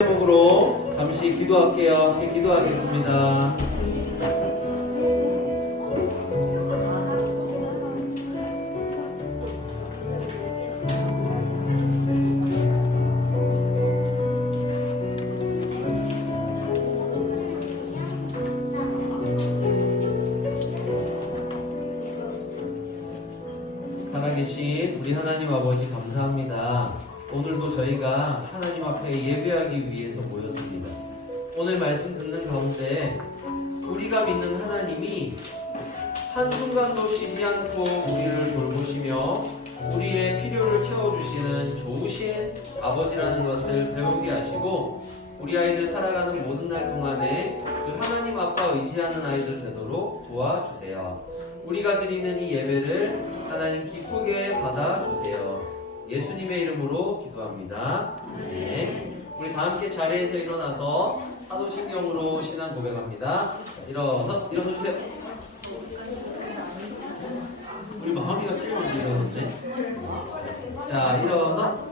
제목으로 잠시 기도할게요. 함께 기도하겠습니다. 살아계신 우리 하나님 아버지 감사합니다. 오늘도 저희가 하나님 앞에 예배하기 위해서 모였습니다. 오늘 말씀 듣는 가운데 우리가 믿는 하나님이 한순간도 쉬지 않고 우리를 돌보시며 우리의 필요를 채워주시는 좋으신 아버지라는 것을 배우게 하시고 우리 아이들 살아가는 모든 날 동안에 그 하나님 아빠 의지하는 아이들 되도록 도와주세요. 우리가 드리는 이 예배를 하나님 기쁘게 받아주세요. 예수님의 이름으로 기도합니다. 네. 우리 다 함께 자리에서 일어나서 사도신경으로 신앙 고백합니다. 일어서주세요. 우리 마음이가 제일 많이 일어났는데. 자, 일어서.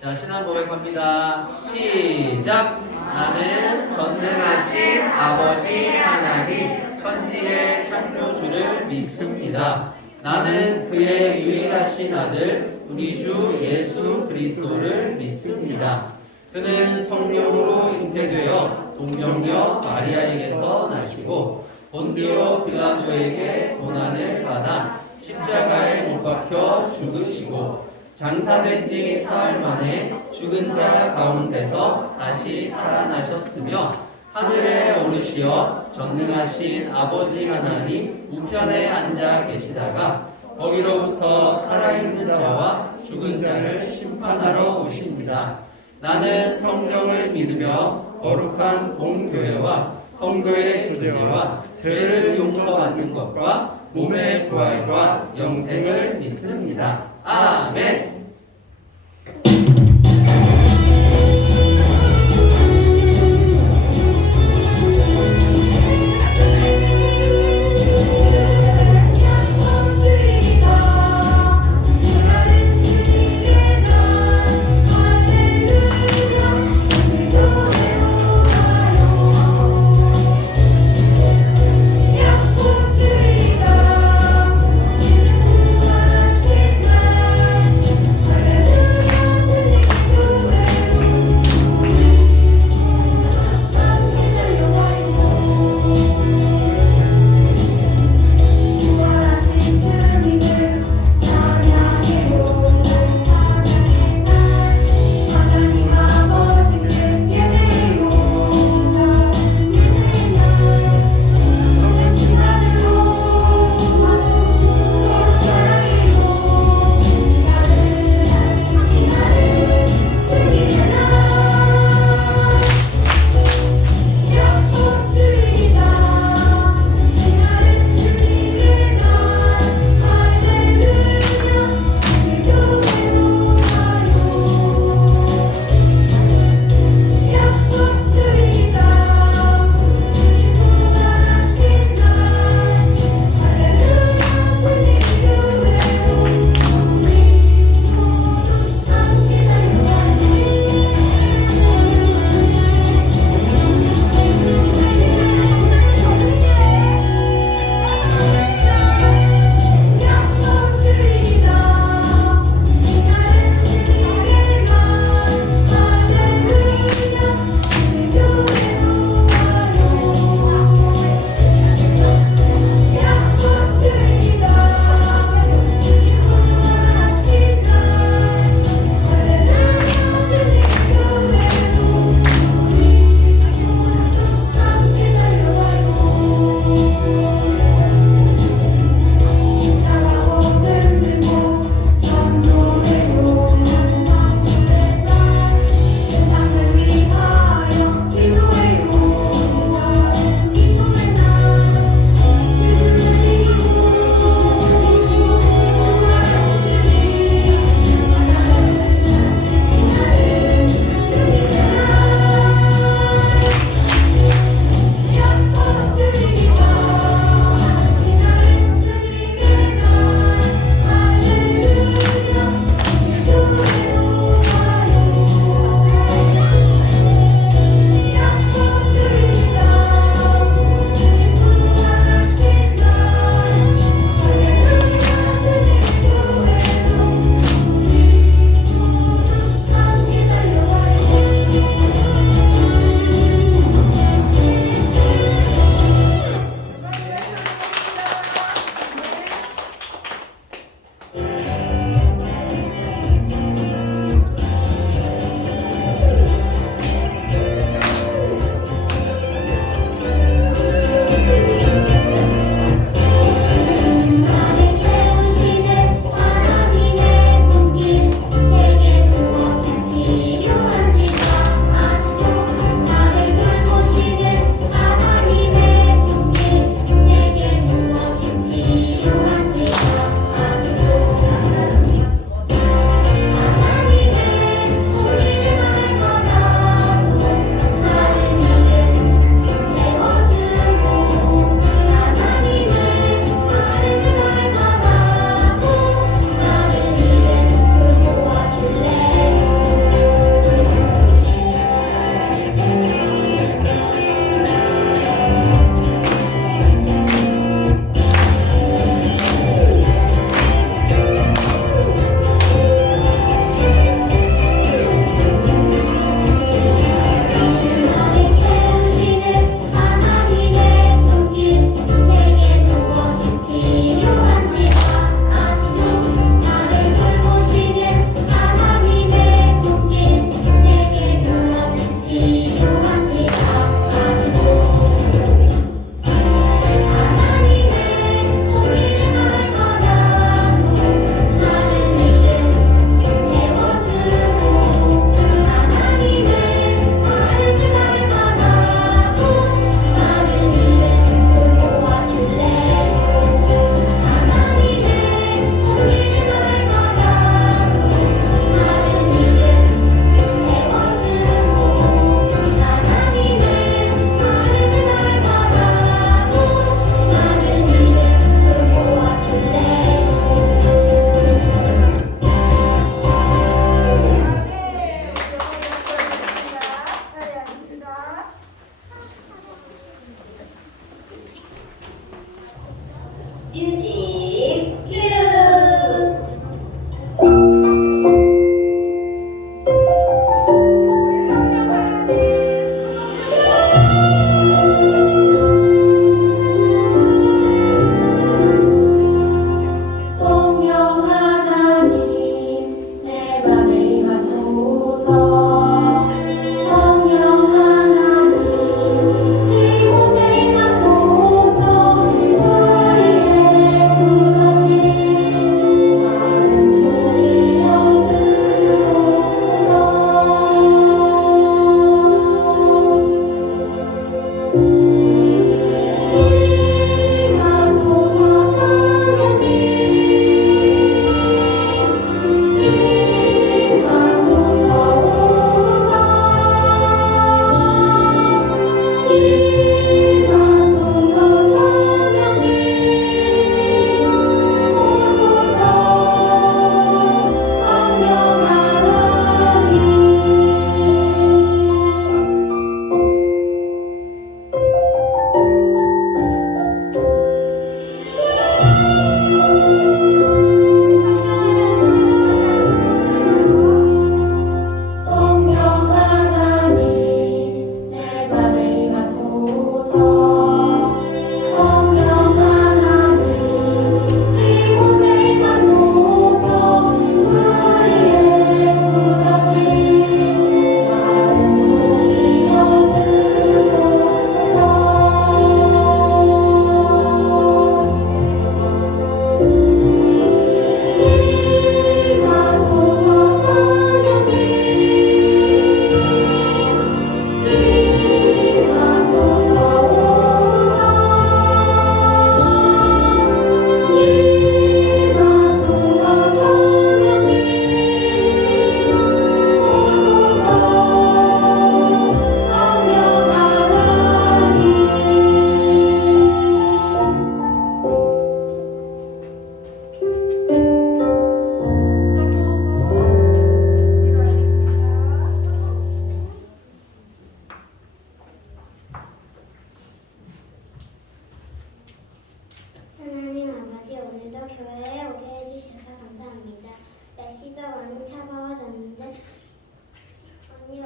자, 신앙 고백합니다. 시작. 나는 전능하신 아버지 하나님 천지의 창조주를 믿습니다. 나는 그의 유일하신 아들 우리 주 예수 그리스도를 믿습니다. 그는 성령으로 잉태되어 동정녀 마리아에게서 나시고 본디오 빌라도에게 고난을 받아 십자가에 못 박혀 죽으시고 장사된 지 사흘 만에 죽은 자 가운데서 다시 살아나셨으며 하늘에 오르시어 전능하신 아버지 하나님 우편에 앉아 계시다가 거기로부터 살아있는 자와 죽은 자를 심판하러 오십니다. 나는 성령을 믿으며 거룩한 공교회와 성도의 교제와 죄를 용서받는 것과 몸의 부활과 영생을 믿습니다. 아멘.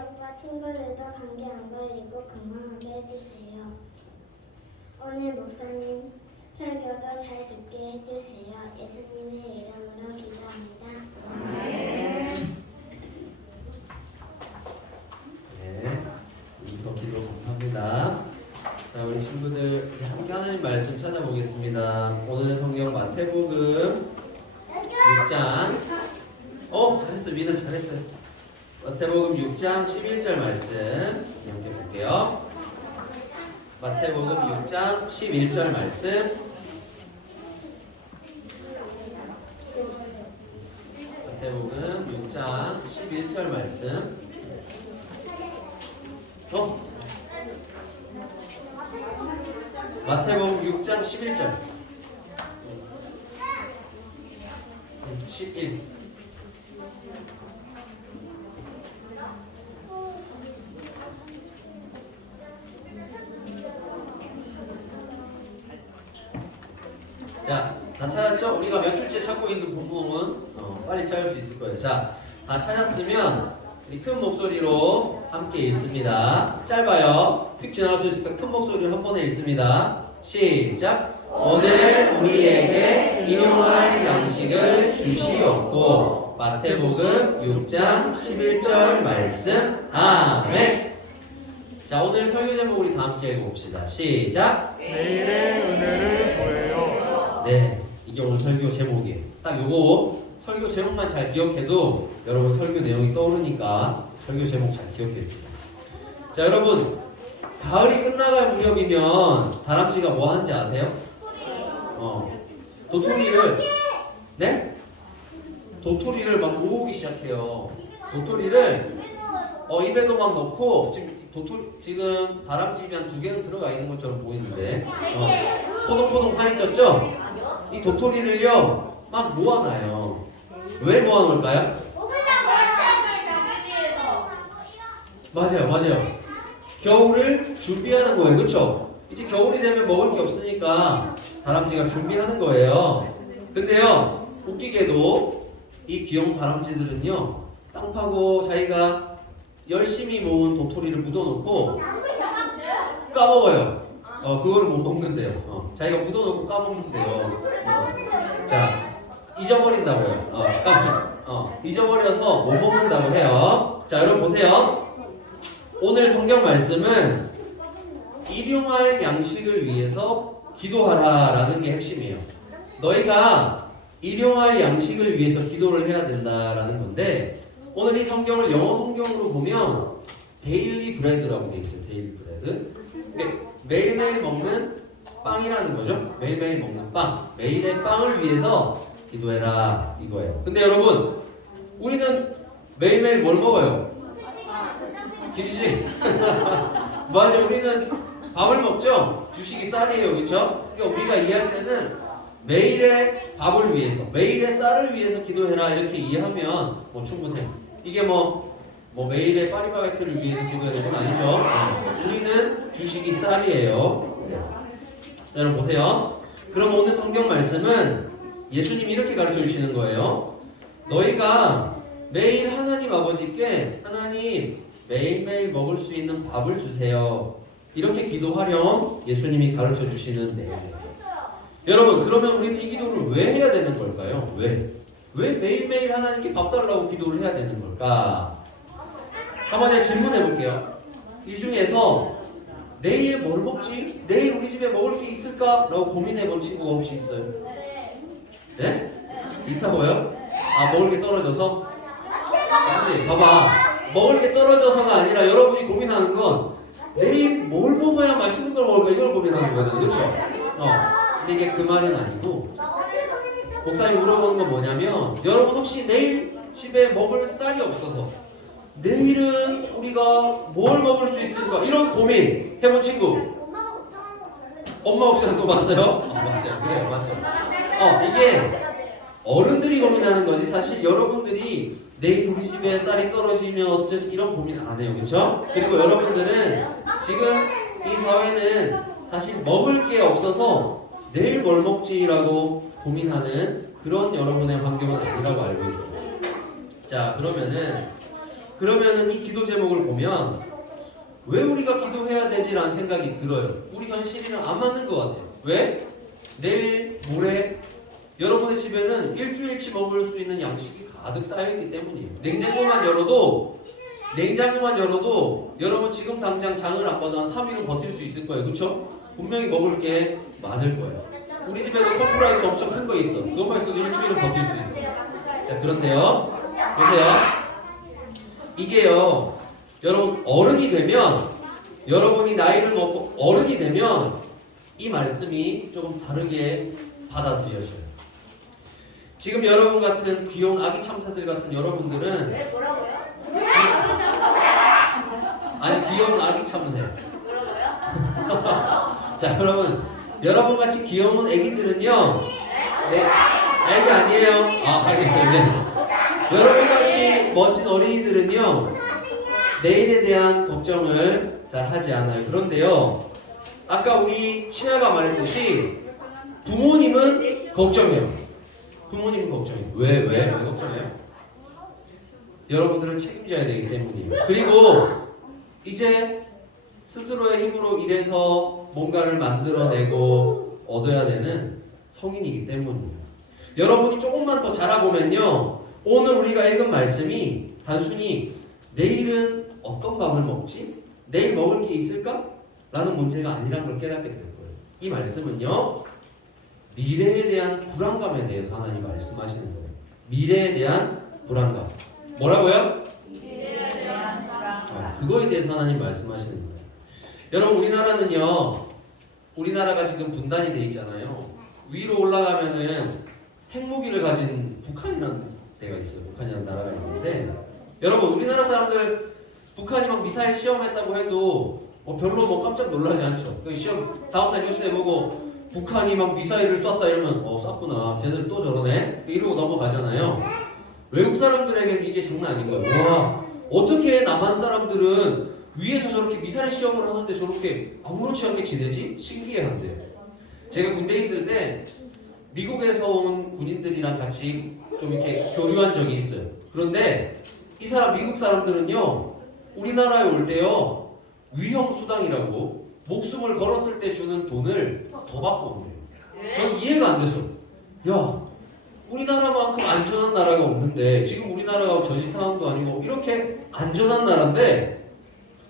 가족과 친구들도 감기 안 걸리고 건강하게 해주세요. 오늘 목사님 설교도 잘 듣게 해주세요. 예수님의 이름으로 기도합니다. 네, 우리도 기도 감사합니다. 자, 우리 친구들 이제 함께 하나님 말씀 찾아보겠습니다. 오늘 성경 마태복음 6장. 잘했어, 민아 잘했어요. 마태복음 6장 11절 말씀 함께 볼게요. 마태복음 6장 11절 말씀. 마태복음 6장 11절 말씀. 마태복음 6장 11절. 11. 자, 다 찾았죠? 우리가 몇 줄째 찾고 있는 부분은 빨리 찾을 수 있을 거예요. 자, 다 찾았으면 우리 큰 목소리로 함께 읽습니다. 짧아요. 휙 지나갈 수 있으니까 큰 목소리로 한 번에 읽습니다. 시작! 오늘 우리에게 일용할 양식을 주시옵고. 마태복음 6장 11절 말씀. 아멘. 자, 오늘 설교 제목 우리 다 함께 읽어봅시다. 시작! 내일의 은혜를 구해요. 네, 이게 오늘 설교 제목이에요. 딱 요거 설교 제목만 잘 기억해도 여러분 설교 내용이 떠오르니까 설교 제목 잘 기억해 주세요. 자, 여러분 가을이 끝나갈 무렵이면 다람쥐가 뭐 하는지 아세요? 도토리를 네? 도토리를 막 모으기 시작해요. 도토리를 입에도 막 넣고 지금 다람쥐 한 2개는 들어가 있는 것처럼 보이는데 포동포동 살이 쪘죠? 이 도토리를요 막 모아놔요. 왜 모아놓을까요? 맞아요. 겨울을 준비하는 거예요. 그쵸? 이제 겨울이 되면 먹을 게 없으니까 다람쥐가 준비하는 거예요. 근데요 웃기게도 이 귀여운 다람쥐들은요 땅 파고 자기가 열심히 모은 도토리를 묻어놓고 까먹어요. 그거를 못 먹는데요. 자기가 묻어놓고 까먹는데요. 자, 잊어버린다고요. 잊어버려서 못 먹는다고 해요. 자, 여러분 보세요. 오늘 성경 말씀은 일용할 양식을 위해서 기도하라라는 게 핵심이에요. 너희가 일용할 양식을 위해서 기도를 해야 된다라는 건데, 오늘 이 성경을 영어 성경으로 보면 데일리 브레드라고 돼 있어요. 데일리 브레드. 매일매일 먹는 빵이라는 거죠. 매일매일 먹는 빵. 매일의 빵을 위해서 기도해라 이거예요. 근데 여러분 우리는 매일매일 뭘 먹어요? 김치. 맞아, 우리는 밥을 먹죠. 주식이 쌀이에요, 그렇죠? 그러니까 우리가 이해할 때는 매일의 밥을 위해서, 매일의 쌀을 위해서 기도해라 이렇게 이해하면 뭐 충분해요. 이게 뭐 매일의 파리바게트를 위해서 기도해라 건 아니죠. 우리는 주식이 쌀이에요. 네. 여러분 보세요. 그럼 오늘 성경 말씀은 예수님이 이렇게 가르쳐 주시는 거예요. 너희가 매일 하나님 아버지께 하나님 매일매일 먹을 수 있는 밥을 주세요. 이렇게 기도하렴 예수님이 가르쳐 주시는 내용이에요. 여러분 그러면 우리는 이 기도를 왜 해야 되는 걸까요? 왜 매일매일 하나님께 밥 달라고 기도를 해야 되는 걸까? 한번 제가 질문해 볼게요. 이 중에서 내일 뭘 먹지? 내일 우리 집에 먹을 게 있을까? 라고 고민해 본 친구가 혹시 있어요? 네? 있다고요? 먹을 게 떨어져서? 그치? 봐봐. 먹을 게 떨어져서가 아니라 여러분이 고민하는 건 내일 뭘 먹어야 맛있는 걸 먹을까 이걸 고민하는 거잖아요. 그렇죠? 근데 이게 그 말은 아니고 목사님 물어보는 건 뭐냐면 여러분 혹시 내일 집에 먹을 쌀이 없어서 내일은 우리가 뭘 먹을 수 있을까 이런 고민 해본 친구? 엄마 걱정하는 거 맞아요? 맞아요. 그래요. 맞아요. 이게 어른들이 고민하는 거지 사실 여러분들이 내일 우리 집에 쌀이 떨어지면 어쩌지 이런 고민 안 해요. 그렇죠? 그리고 여러분들은 지금 이 사회는 사실 먹을 게 없어서 내일 뭘 먹지라고 고민하는 그런 여러분의 환경은 아니라고 알고 있습니다. 자, 그러면은 그러면은 이 기도 제목을 보면 왜 우리가 기도해야 되지라는 생각이 들어요. 우리 현실이랑 안 맞는 것 같아요. 왜? 내일, 모레 여러분의 집에는 일주일치 먹을 수 있는 양식이 가득 쌓여있기 때문이에요. 냉장고만 열어도 여러분 지금 당장 장을 안 봐도 한 3일은 버틸 수 있을 거예요. 그렇죠? 분명히 먹을 게 많을 거예요. 우리 집에도 컴프라이트 엄청 큰 거 있어. 그것만 있어도 일주일은 버틸 수 있어요. 자, 그런데요. 보세요. 이게요. 여러분 어른이 되면 여러분이 나이를 먹고 어른이 되면 이 말씀이 조금 다르게 받아들여져요. 지금 여러분 같은 귀여운 아기 참새들 같은 여러분들은 네, 뭐라고요? 아니 귀여운 아기 참새. 뭐라고요? 자 여러분 같이 귀여운 애기들은요. 네, 애기 아니에요. 아 알겠어요. 네. 여러분 같이 멋진 어린이들은요. 내일에 대한 걱정을 잘 하지 않아요. 그런데요. 아까 우리 치아가 말했듯이 부모님은 걱정해요. 부모님은 걱정해요. 왜 걱정해요? 여러분들을 책임져야 되기 때문이에요. 그리고 이제 스스로의 힘으로 일해서 뭔가를 만들어내고 얻어야 되는 성인이기 때문이에요. 여러분이 조금만 더 자라보면요. 오늘 우리가 읽은 말씀이 단순히 내일은 어떤 밥을 먹지? 내일 먹을 게 있을까? 라는 문제가 아니란 걸 깨닫게 될 거예요. 이 말씀은요. 미래에 대한 불안감에 대해서 하나님 말씀하시는 거예요. 미래에 대한 불안감. 뭐라고요? 미래에 대한 불안. 그거에 대해서 하나님 말씀하시는 거예요. 여러분 우리나라가 지금 분단이 돼 있잖아요. 위로 올라가면은 핵무기를 가진 북한이라는 데가 있어요. 북한이라는 나라가 있는데 여러분 우리나라 사람들 북한이 막 미사일 시험했다고 해도 별로 깜짝 놀라지 않죠. 시험 다음날 뉴스에 보고 북한이 막 미사일을 쐈다 이러면 쐈구나. 쟤들 또 저러네. 이러고 넘어가잖아요. 외국 사람들에게는 이게 장난 아닌 거예요. 와 어떻게 남한 사람들은 위에서 저렇게 미사일 시험을 하는데 저렇게 아무렇지 않게 지내지? 신기해한대요. 제가 군대에 있을 때 미국에서 온 군인들이랑 같이 좀 이렇게 교류한 적이 있어요. 그런데 미국 사람들은요 우리나라에 올 때요 위험수당이라고 목숨을 걸었을 때 주는 돈을 더 받고 온대요. 전 이해가 안 됐어. 야 우리나라만큼 안전한 나라가 없는데 지금 우리나라가 전시 상황도 아니고 이렇게 안전한 나라인데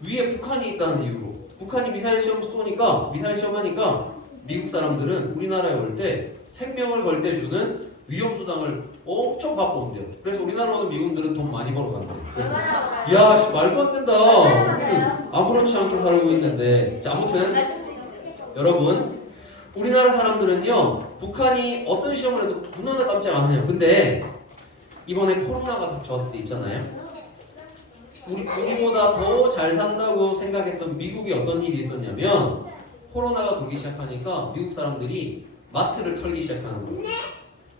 위에 북한이 있다는 이유로 북한이 미사일 시험 하니까 미국 사람들은 우리나라에 올 때 생명을 걸 때 주는 위험수당을 엄청 받고 온대요. 그래서 우리나라 오는 미군들은 돈 많이 벌어 간대요. 야 말도 안 된다. 아무렇지 않게 살고 있는데. 자, 아무튼 여러분 우리나라 사람들은요 북한이 어떤 시험을 해도 눈하나 깜짝 안 해요. 근데 이번에 코로나가 닥쳐왔을 때 있잖아요. 우리보다 더 잘 산다고 생각했던 미국이 어떤 일이 있었냐면 코로나가 돌기 시작하니까 미국 사람들이 마트를 털기 시작하는 거예요.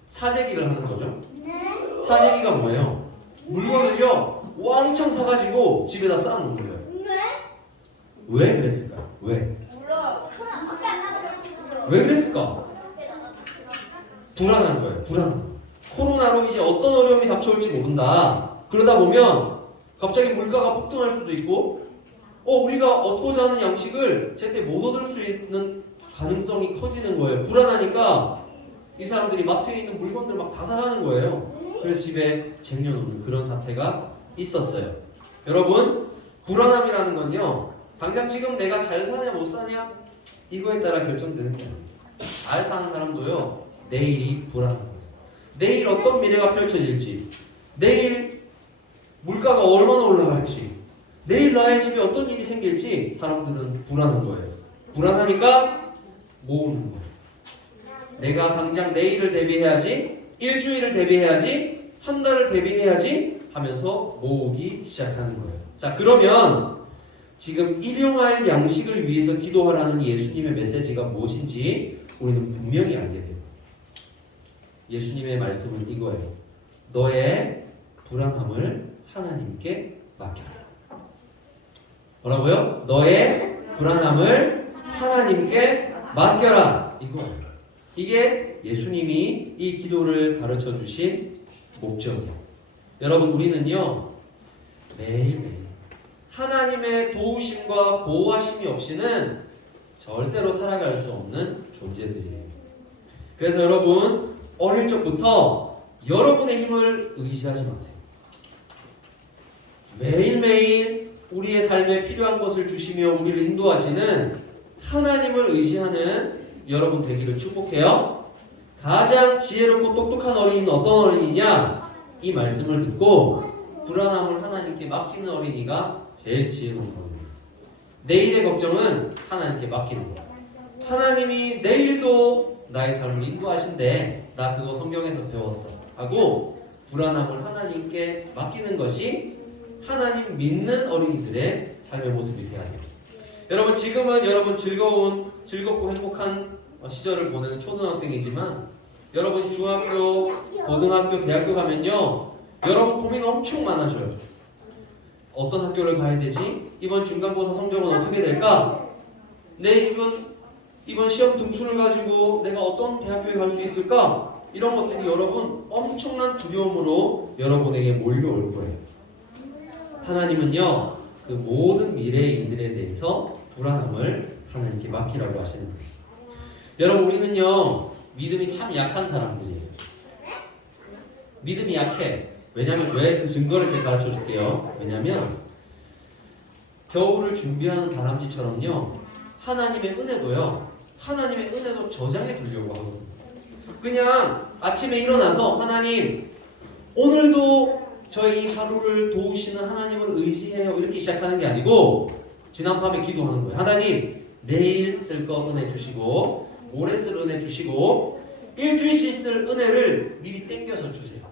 사재기를 하는 거죠. 사재기가 뭐예요? 물건을요 왕창 사가지고 집에다 쌓아놓는 거예요. 왜 그랬을까? 왜 그랬을까? 불안한 거예요. 불안. 코로나로 이제 어떤 어려움이 닥쳐올지 모른다. 그러다 보면 갑자기 물가가 폭등할 수도 있고 우리가 얻고자 하는 양식을 제때 못 얻을 수 있는 가능성이 커지는 거예요. 불안하니까 이 사람들이 마트에 있는 물건들 막 다 사가는 거예요. 그래서 집에 쟁여놓는 그런 사태가 있었어요. 여러분 불안함이라는 건요 당장 지금 내가 잘 사냐 못 사냐 이거에 따라 결정되는 게 아니에요. 잘 사는 사람도요 내일이 불안한 거예요. 내일 어떤 미래가 펼쳐질지, 내일 물가가 얼마나 올라갈지, 내일 나의 집에 어떤 일이 생길지 사람들은 불안한 거예요. 불안하니까 모으는 거예요. 내가 당장 내일을 대비해야지, 일주일을 대비해야지, 한 달을 대비해야지 하면서 모으기 시작하는 거예요. 자, 그러면 지금 일용할 양식을 위해서 기도하라는 예수님의 메시지가 무엇인지 우리는 분명히 알게 돼요. 예수님의 말씀은 이거예요. 너의 불안함을 하나님께 맡겨라. 뭐라고요? 너의 불안함을 하나님께 맡겨라. 이거예요. 이게 예수님이 이 기도를 가르쳐 주신 목적이에요. 여러분 우리는요 매일매일 하나님의 도우심과 보호하심이 없이는 절대로 살아갈 수 없는 존재들이에요. 그래서 여러분 어릴 적부터 여러분의 힘을 의지하지 마세요. 매일매일 우리의 삶에 필요한 것을 주시며 우리를 인도하시는 하나님을 의지하는 여러분 되기를 축복해요. 가장 지혜롭고 똑똑한 어린이는 어떤 어린이냐? 이 말씀을 듣고 불안함을 하나님께 맡기는 어린이가 제일 지혜로운 어린이에요. 내일의 걱정은 하나님께 맡기는 거예요. 하나님이 내일도 나의 삶을 인도하신대. 나 그거 성경에서 배웠어. 하고 불안함을 하나님께 맡기는 것이 하나님 믿는 어린이들의 삶의 모습이 돼야 돼요. 여러분 지금은 여러분 즐겁고 행복한 시절을 보내는 초등학생이지만 여러분이 중학교, 고등학교, 대학교 가면요 여러분 고민 엄청 많아져요. 어떤 학교를 가야 되지? 이번 중간고사 성적은 어떻게 될까? 내 이번 시험 등수를 가지고 내가 어떤 대학교에 갈 수 있을까? 이런 것들이 여러분 엄청난 두려움으로 여러분에게 몰려올 거예요. 하나님은요 그 모든 미래의 일들에 대해서 불안함을 하나님께 맡기라고 하시는 거예요. 여러분 우리는요 믿음이 참 약한 사람들이에요. 믿음이 약해. 왜냐면 왜 그 증거를 제가 가르쳐 줄게요. 왜냐면 겨울을 준비하는 다람쥐처럼요 하나님의 은혜도요 하나님의 은혜도 저장해 두려고 하거든요. 그냥 아침에 일어나서 하나님 오늘도 저희 하루를 도우시는 하나님을 의지해요 이렇게 시작하는 게 아니고 지난 밤에 기도하는 거예요. 하나님 내일 쓸 거 은혜 주시고 모레 쓸 은혜 주시고 일주일씩 쓸 은혜를 미리 땡겨서 주세요.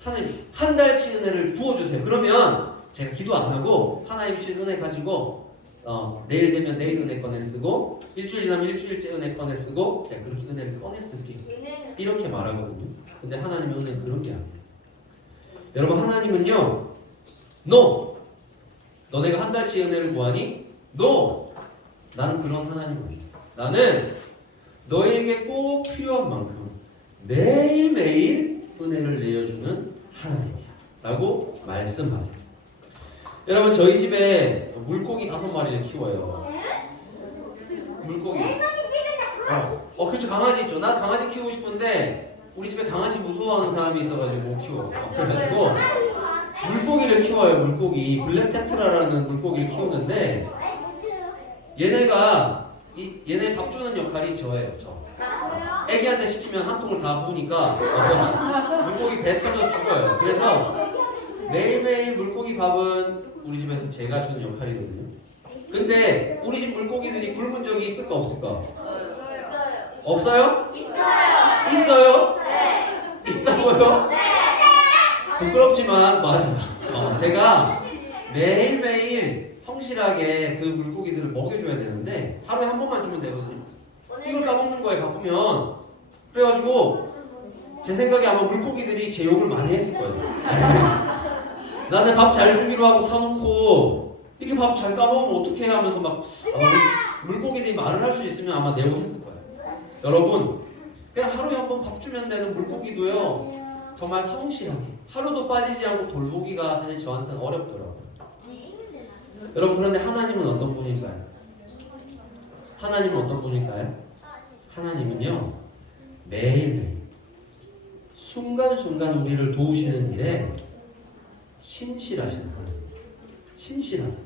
하나님 한 달치 은혜를 부어주세요. 그러면 제가 기도 안 하고 하나님 주신 은혜 가지고 내일 되면 내일 은혜 꺼내 쓰고 일주일 지나면 일주일째 은혜 꺼내 쓰고 제가 그렇게 은혜를 꺼내 쓸게요. 이렇게 말하거든요. 근데 하나님의 은혜는 그런 게 아니에요. 여러분 하나님은요 No! 너네가 한 달치 은혜를 구하니? No! 나는 그런 하나님 아니에요. 나는 너에게 꼭 필요한 만큼 매일매일 은혜를 내려주는 하나님이야 라고 말씀하세요. 여러분 저희 집에 물고기 5마리를 키워요. 물고기 그렇죠. 강아지 있죠. 나 강아지 키우고 싶은데 우리 집에 강아지 무서워하는 사람이 있어가지고 못 키워. 그래가지고 물고기를 키워요. 물고기 블랙 테트라라는 물고기를 키우는데 얘네 밥 주는 역할이 저예요. 저 애기한테 시키면 한 통을 다 부으니까 물고기 배 터져서 죽어요. 그래서 매일매일 물고기 밥은 우리 집에서 제가 주는 역할이거든요. 근데 우리 집 물고기들이 굶은 적이 있을까 없을까? 없어요? 있어요? 있다고요? 부끄럽지만 맞아. 제가 매일매일 성실하게 그 물고기들을 먹여줘야 되는데 하루에 한 번만 주면 되거든요. 이걸 까먹는 거에 바쁘면 그래가지고 제 생각에 아마 물고기들이 제 욕을 많이 했을 거예요. 나는 밥 잘 주기로 하고 사놓고 이렇게 밥 잘 까먹으면 어떻게 해 하면서 막 물고기들이 말을 할 수 있으면 아마 내고 했을 거예요. 여러분 그냥 하루에 한 번 밥 주면 되는 물고기도요 정말 성실하게 하루도 빠지지 않고 돌보기가 사실 저한테는 어렵더라고요. 여러분 그런데 하나님은 어떤 분일까요? 하나님은 어떤 분일까요? 하나님은요 매일매일 순간순간 우리를 도우시는 일에 신실하신 하나님. 신실한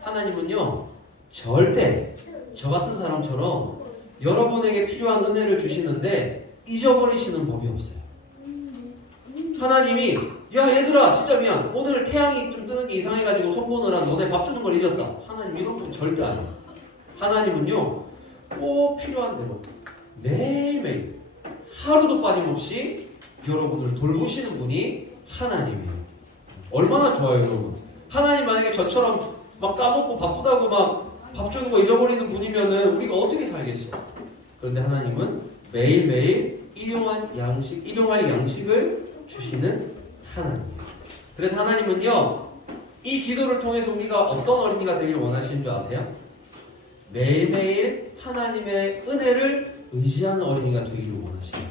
하나님은요 절대 저 같은 사람처럼 여러분에게 필요한 은혜를 주시는데 잊어버리시는 법이 없어요. 하나님이 야 얘들아 진짜 미안 오늘 태양이 좀 뜨는 게 이상해가지고 손 보느라 너네 밥 주는 걸 잊었다. 하나님 이런 분 절대 아니에요. 하나님은요 꼭 필요한 대로 매일매일 하루도 빠짐없이 여러분을 돌보시는 분이 하나님이에요. 얼마나 좋아요 여러분. 하나님 만약에 저처럼 막 까먹고 바쁘다고 막 밥 주는 거 잊어버리는 분이면은 우리가 어떻게 살겠어. 그런데 하나님은 매일매일 일용할 양식을 주시는 하나님. 그래서 하나님은요 이 기도를 통해서 우리가 어떤 어린이가 되길 원하시는 줄 아세요? 매일매일 하나님의 은혜를 의지하는 어린이가 되기를 원하시는.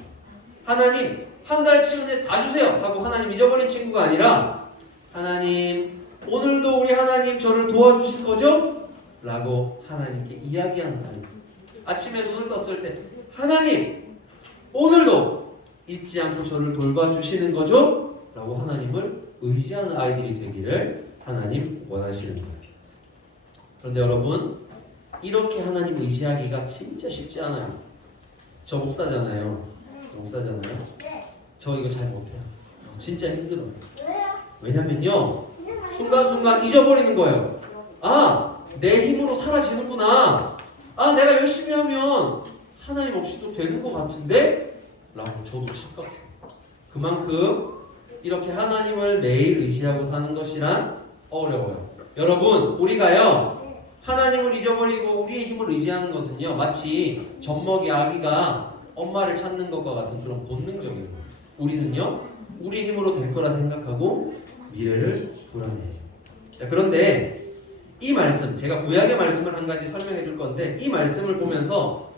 하나님 한 달치 은혜 다 주세요 하고 하나님 잊어버린 친구가 아니라 하나님, 오늘도 우리 하나님 저를 도와주실 거죠? 라고 하나님께 이야기하는 아이. 아침에 눈을 떴을 때 하나님, 오늘도 잊지 않고 저를 돌봐주시는 거죠? 라고 하나님을 의지하는 아이들이 되기를 하나님 원하시는 거예요. 그런데 여러분, 이렇게 하나님 의지하기가 진짜 쉽지 않아요. 저 목사잖아요. 저 이거 잘 못해요. 진짜 힘들어요. 왜냐면요, 순간순간 잊어버리는 거예요. 아, 내 힘으로 사라지는구나. 아, 내가 열심히 하면 하나님 없이도 되는 것 같은데? 라고 저도 착각해요. 그만큼 이렇게 하나님을 매일 의지하고 사는 것이란 어려워요. 여러분, 우리가요, 하나님을 잊어버리고 우리의 힘을 의지하는 것은요, 마치 젖먹이 아기가 엄마를 찾는 것과 같은 그런 본능적인 거예요. 우리는요, 우리 힘으로 될 거라 생각하고 미래를 불안해해요. 자, 그런데 이 말씀, 제가 구약의 말씀을 한 가지 설명해 줄 건데, 이 말씀을 보면서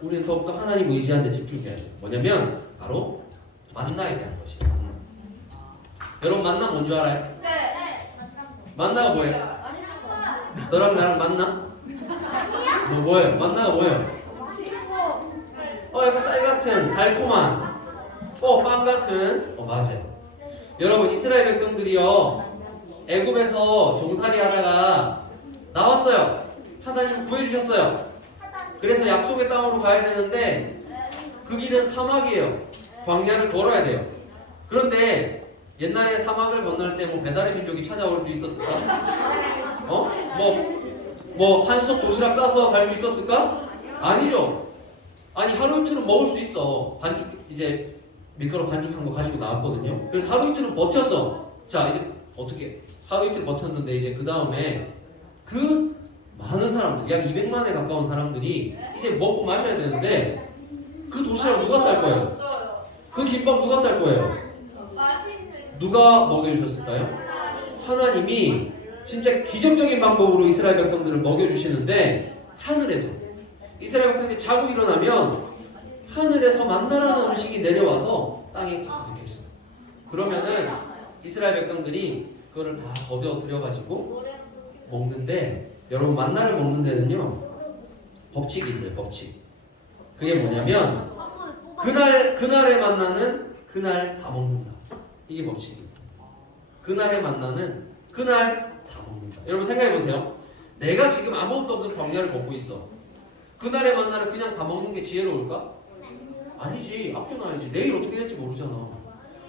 우리는 더욱더 하나님 의지하는 데 집중해야 돼요. 뭐냐면 바로 만나에 대한 것이에요. 여러분, 만나 뭔 줄 알아요? 만나가 뭐예요? 너랑 나랑 만나? 뭐예요? 만나가 뭐예요? 약간 쌀 같은 달콤한 빵 같은 맞아요. 여러분, 이스라엘 백성들이요, 애굽에서 종살이 하다가 나왔어요. 하나님 구해주셨어요. 그래서 약속의 땅으로 가야 되는데 그 길은 사막이에요. 광야를 걸어야 돼요. 그런데 옛날에 사막을 건널 때 뭐 배달의 민족이 찾아올 수 있었을까? 한솥 도시락 싸서 갈 수 있었을까? 아니죠. 아니, 하루 이틀은 먹을 수 있어. 반죽, 이제 밀가루 반죽한 거 가지고 나왔거든요. 그래서 하루 이틀은 버텼어. 자, 이제 어떻게 하루 이틀 버텼는데 이제 그 다음에 그 많은 사람들, 약 200만에 가까운 사람들이 이제 먹고 마셔야 되는데 그 도시락 누가 쌀 거예요? 그 김밥 누가 쌀 거예요? 누가 먹여주셨을까요? 하나님이 진짜 기적적인 방법으로 이스라엘 백성들을 먹여주시는데, 하늘에서 이스라엘 백성들이 자고 일어나면 하늘에서 만나라는 음식이 내려와서 땅에 가득했어요. 그러면은 이스라엘 백성들이 그거를 다 거두어 들여가지고 먹는데, 여러분, 만나를 먹는 데는요 법칙이 있어요. 법칙. 그게 뭐냐면 그날의 만나는 그날 다 먹는다. 이게 법칙입니다. 그날의 만나는 그날 다 먹는다. 여러분, 생각해보세요. 내가 지금 아무것도 없는 광야를 걷고 있어. 그날의 만나를 그냥 다 먹는 게 지혜로울까? 아니지. 앞으로 놔야지. 내일 어떻게 될지 모르잖아.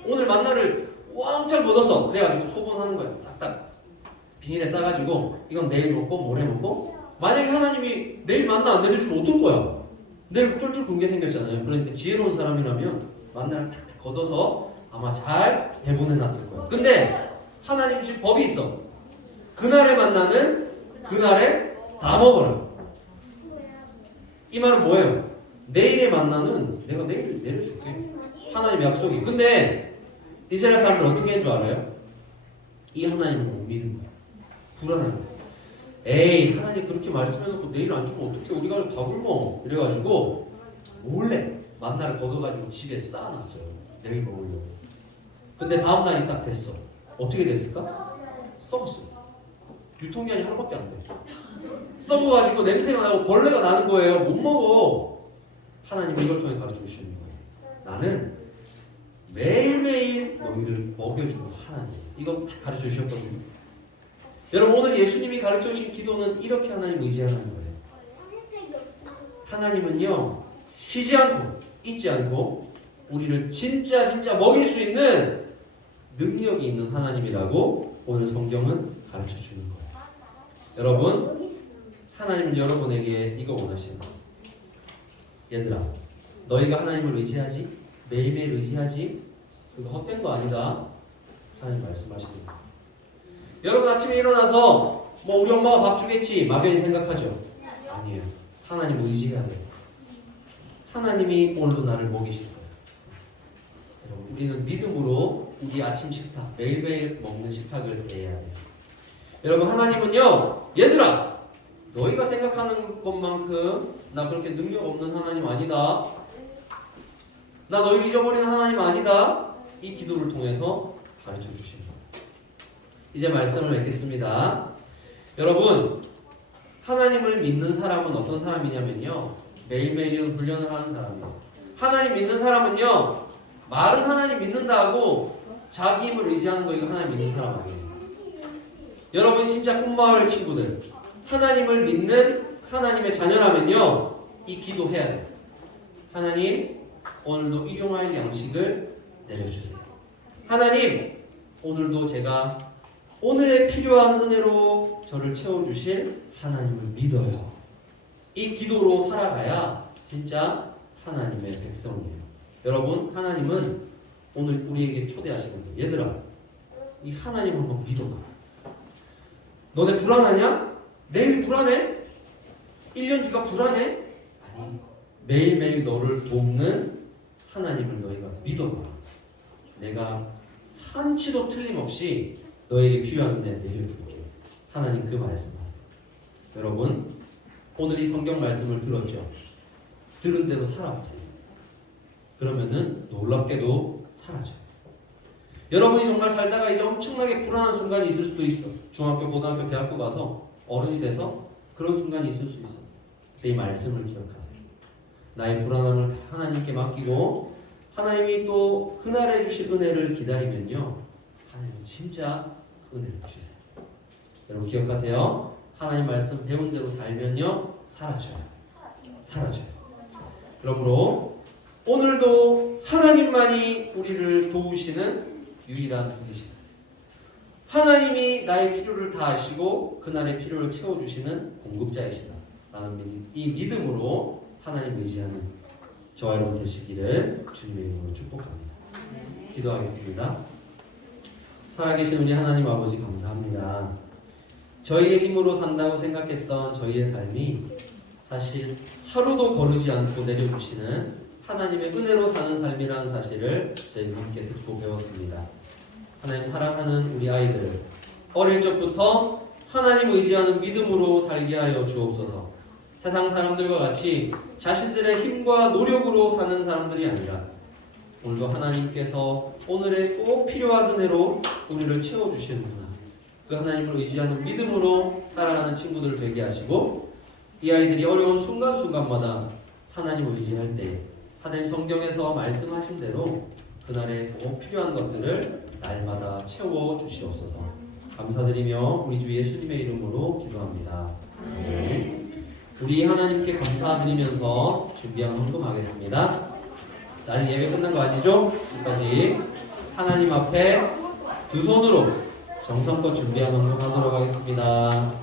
오늘 만나를 왕창 걷었어. 그래가지고 소분하는 거야. 딱딱 비닐에 싸가지고 이건 내일 먹고 모레 먹고. 만약에 하나님이 내일 만나 안 내려주면 어떨 거야? 내일 쫄쫄 굶게 생겼잖아요. 그러니까 지혜로운 사람이라면 만나를 탁탁 걷어서 아마 잘 배분해놨을 거야. 근데 하나님 주신 법이 있어. 그날에 만나는 그날에 다 먹어라. 이 말은 뭐예요? 내일의 만나는 내가 내일 내려줄게. 하나님 약속이. 근데 이스라엘 사람들 어떻게 한 줄 알아요? 이 하나님을 못 믿은 거야. 불안해요. 에이, 하나님 그렇게 말씀해놓고 내일 안 주면 어떻게, 우리가 다 굶어. 이래가지고 몰래 만나를 걷어가지고 집에 쌓아놨어요. 내일 먹으려고. 근데 다음 날이 딱 됐어. 어떻게 됐을까? 썩었어. 유통기한이 하루밖에 안 돼. 썩어가지고 냄새가 나고 벌레가 나는 거예요. 못 먹어. 하나님이 이걸 통해 가르쳐 주시는 거예요. 나는 매일매일 너희를 먹여주는 하나님. 이거 다 가르쳐 주셨거든요. 여러분, 오늘 예수님이 가르쳐 주신 기도는 이렇게 하나님 의지하는 거예요. 하나님은요, 쉬지 않고 잊지 않고 우리를 진짜 먹일 수 있는 능력이 있는 하나님이라고 오늘 성경은 가르쳐 주는 거예요. 여러분, 하나님은 여러분에게 이거 원하시는 거예요. 얘들아, 너희가 하나님을 의지하지? 매일매일 의지하지? 그거 헛된 거 아니다. 하나님 말씀하시는 거예요. 여러분, 아침에 일어나서 우리 엄마가 밥 주겠지 막연히 생각하죠? 아니에요. 하나님 의지해야 돼요. 하나님이 오늘도 나를 먹이실 거예요. 여러분, 우리는 믿음으로 우리 아침 식탁, 매일매일 먹는 식탁을 대해야 돼요. 여러분, 하나님은요, 얘들아, 너희가 생각하는 것만큼 나 그렇게 능력 없는 하나님 아니다. 나 너희를 잊어버리는 하나님 아니다. 이 기도를 통해서 가르쳐 주십니다. 이제 말씀을 맺겠습니다. 여러분, 하나님을 믿는 사람은 어떤 사람이냐면요, 매일매일 훈련을 하는 사람이에요. 하나님 믿는 사람은요, 말은 하나님 믿는다 하고 자기 힘을 의지하는 거, 이거 하나님 믿는 사람 아니에요. 여러분 진짜 꿈마을 친구들, 하나님을 믿는 하나님의 자녀라면요, 이 기도해야 돼요. 하나님, 오늘도 일용할 양식을 내려주세요. 하나님, 오늘도 제가 오늘의 필요한 은혜로 저를 채워주실 하나님을 믿어요. 이 기도로 살아가야 진짜 하나님의 백성이에요. 여러분, 하나님은 오늘 우리에게 초대하시는 거예요. 얘들아, 이 하나님 한번 믿어봐. 너네 불안하냐? 내일 불안해? 1년 뒤가 불안해? 아니, 매일매일 너를 돕는 하나님을 너희가 믿어봐. 내가 한치도 틀림없이 너에게 필요한 은혜 내려줄게. 하나님 그 말씀하세요. 여러분, 오늘 이 성경 말씀을 들었죠? 들은 대로 살아보세요. 그러면은 놀랍게도 사라져요. 여러분이 정말 살다가 이제 엄청나게 불안한 순간이 있을 수도 있어. 중학교, 고등학교, 대학교 가서 어른이 돼서 그런 순간이 있을 수 있어. 이 말씀을 기억하세요. 나의 불안함을 다 하나님께 맡기고 하나님이 또 그날에 주실 은혜를 기다리면요, 하나님은 진짜 은혜를 주세요. 여러분 기억하세요. 하나님 말씀 배운 대로 살면요, 사라져요. 사라져요. 그러므로 오늘도 하나님만이 우리를 도우시는 유일한 분이시다. 하나님이 나의 필요를 다 아시고 그날의 필요를 채워주시는 공급자이시다 라는 이 믿음으로 하나님 의지하는 저와 여러분 되시기를 주님의 이름으로 축복합니다. 기도하겠습니다. 살아계신 우리 하나님 아버지 감사합니다. 저희의 힘으로 산다고 생각했던 저희의 삶이 사실 하루도 거르지 않고 내려주시는 하나님의 은혜로 사는 삶이라는 사실을 저희가 함께 듣고 배웠습니다. 하나님 사랑하는 우리 아이들, 어릴 적부터 하나님 의지하는 믿음으로 살게 하여 주옵소서. 세상 사람들과 같이 자신들의 힘과 노력으로 사는 사람들이 아니라 오늘도 하나님께서 오늘의 꼭 필요한 은혜로 우리를 채워주시는구나, 그 하나님을 의지하는 믿음으로 살아가는 친구들 되게 하시고, 이 아이들이 어려운 순간순간마다 하나님을 의지할 때 하나님 성경에서 말씀하신 대로 그날에 꼭 필요한 것들을 날마다 채워 주시옵소서. 감사드리며 우리 주 예수님의 이름으로 기도합니다. 우리 하나님께 감사드리면서 준비한 헌금하겠습니다. 자, 아직 예배 끝난 거 아니죠? 끝까지 하나님 앞에 두 손으로 정성껏 준비한 헌금하도록 하겠습니다.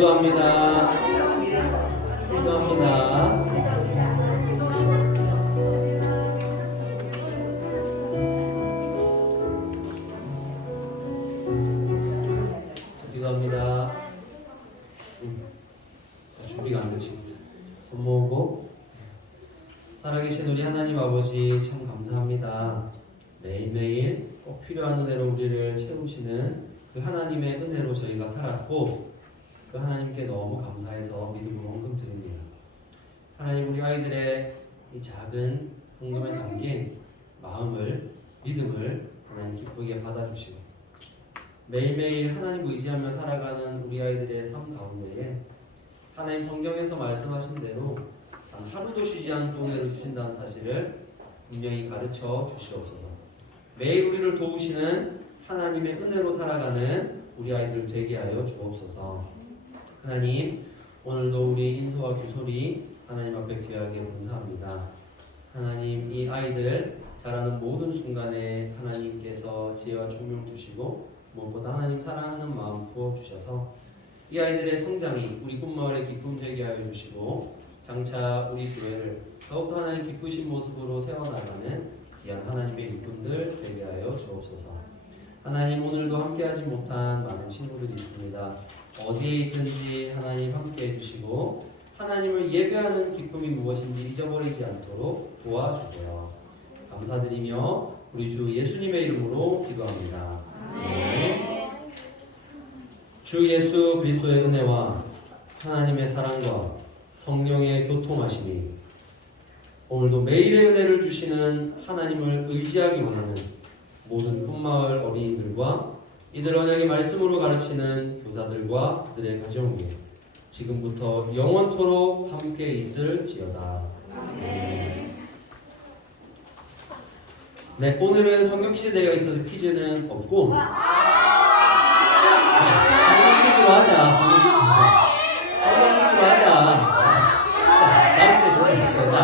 기도합니다. 기도합니다. 기도합니다. 준비가 안 되지. 손 모으고. 살아계신 우리 하나님 아버지 참 감사합니다. 매일매일 꼭 필요한 은혜로 우리를 채우시는 그 하나님의 은혜로 저희가 살았고 그 하나님께 너무 감사해서 믿음으로 헌금 드립니다. 하나님, 우리 아이들의 이 작은 헌금에 담긴 마음을, 믿음을 하나님 기쁘게 받아주시고 매일매일 하나님 의지하며 살아가는 우리 아이들의 삶 가운데에 하나님 성경에서 말씀하신 대로 단 하루도 쉬지 않고 은혜를 주신다는 사실을 분명히 가르쳐 주시옵소서. 매일 우리를 도우시는 하나님의 은혜로 살아가는 우리 아이들 되게 하여 주옵소서. 하나님, 오늘도 우리 인소와 규솔이 하나님 앞에 귀하게 감사합니다. 하나님, 이 아이들 자라는 모든 순간에 하나님께서 지혜와 총명 주시고 무엇보다 하나님 사랑하는 마음 부어주셔서 이 아이들의 성장이 우리 꿈마을의 기쁨 되게 하여 주시고 장차 우리 교회를 더욱더 하나님 기쁘신 모습으로 세워나가는 귀한 하나님의 일꾼들 되게 하여 주옵소서. 하나님, 오늘도 함께하지 못한 많은 친구들이 있습니다. 어디에 있든지 하나님 함께해 주시고 하나님을 예배하는 기쁨이 무엇인지 잊어버리지 않도록 도와주세요. 감사드리며 우리 주 예수님의 이름으로 기도합니다. 아멘. 주 예수 그리스도의 은혜와 하나님의 사랑과 성령의 교통하심이 오늘도 매일의 은혜를 주시는 하나님을 의지하기 원하는 모든 꿈마을 어린이들과 이들 언약의 말씀으로 가르치는 교사들과 그들의 가정 위에 지금부터 영원토록 함께 있을지어다. 네, 오늘은 성경 퀴즈 대회가 있어서 퀴즈는 없고 성경 퀴즈로 하자. 성경 퀴즈로 하자. 다음 주에 저녁에 할 거예요. 자,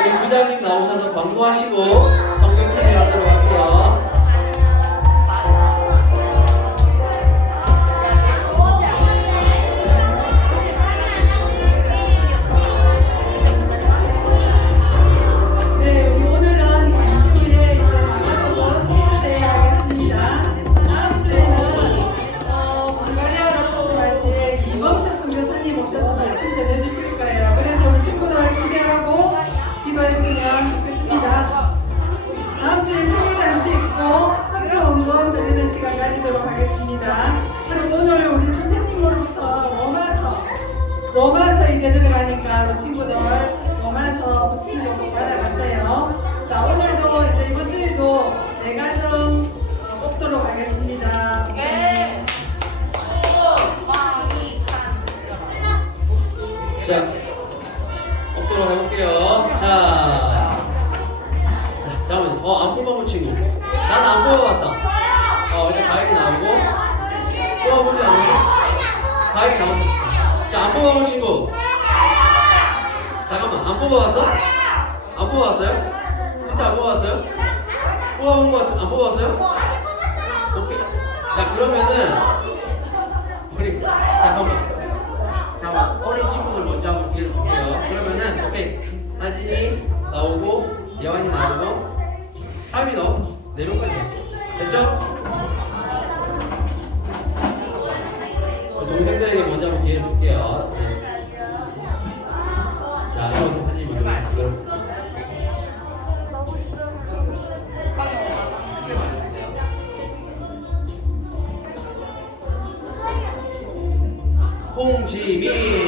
우리 부장님 나오셔서 광고하시고 성경 퀴즈 하도록 할게요. 로마서 이제 들어가니까 친구들 로마서 붙이는 거 받아갔어요. 자, 오늘도 이제 이번 주에도 네 가정 뽑도록 하겠습니다. 자, 뽑도록 해볼게요. 자, 잠깐만. 안 뽑아본 친구. 난 안 뽑아봤다. 일단 가일이 나오고 뽑아보지 않아요? 가일이 나오고. 자, 안 뽑아본 친구. 잠깐만, 안 뽑아봤어? 안 뽑아봤어요? 진짜 안 뽑아봤어요? 뽑아본 거 같은, 안 뽑아봤어요? 오케이. 자, 그러면은 우리 잠깐만, 어린 친구들 먼저 한번 기회를 줄게요. 그러면은 오케이, 하진이 나오고 예완이 나오고 하임이 나오고 4명까지 됐죠? 동생들에게 먼저 한번 기회를 줄게요. 네. 자, 이것은 사진 먼저 여러분. 홍지민.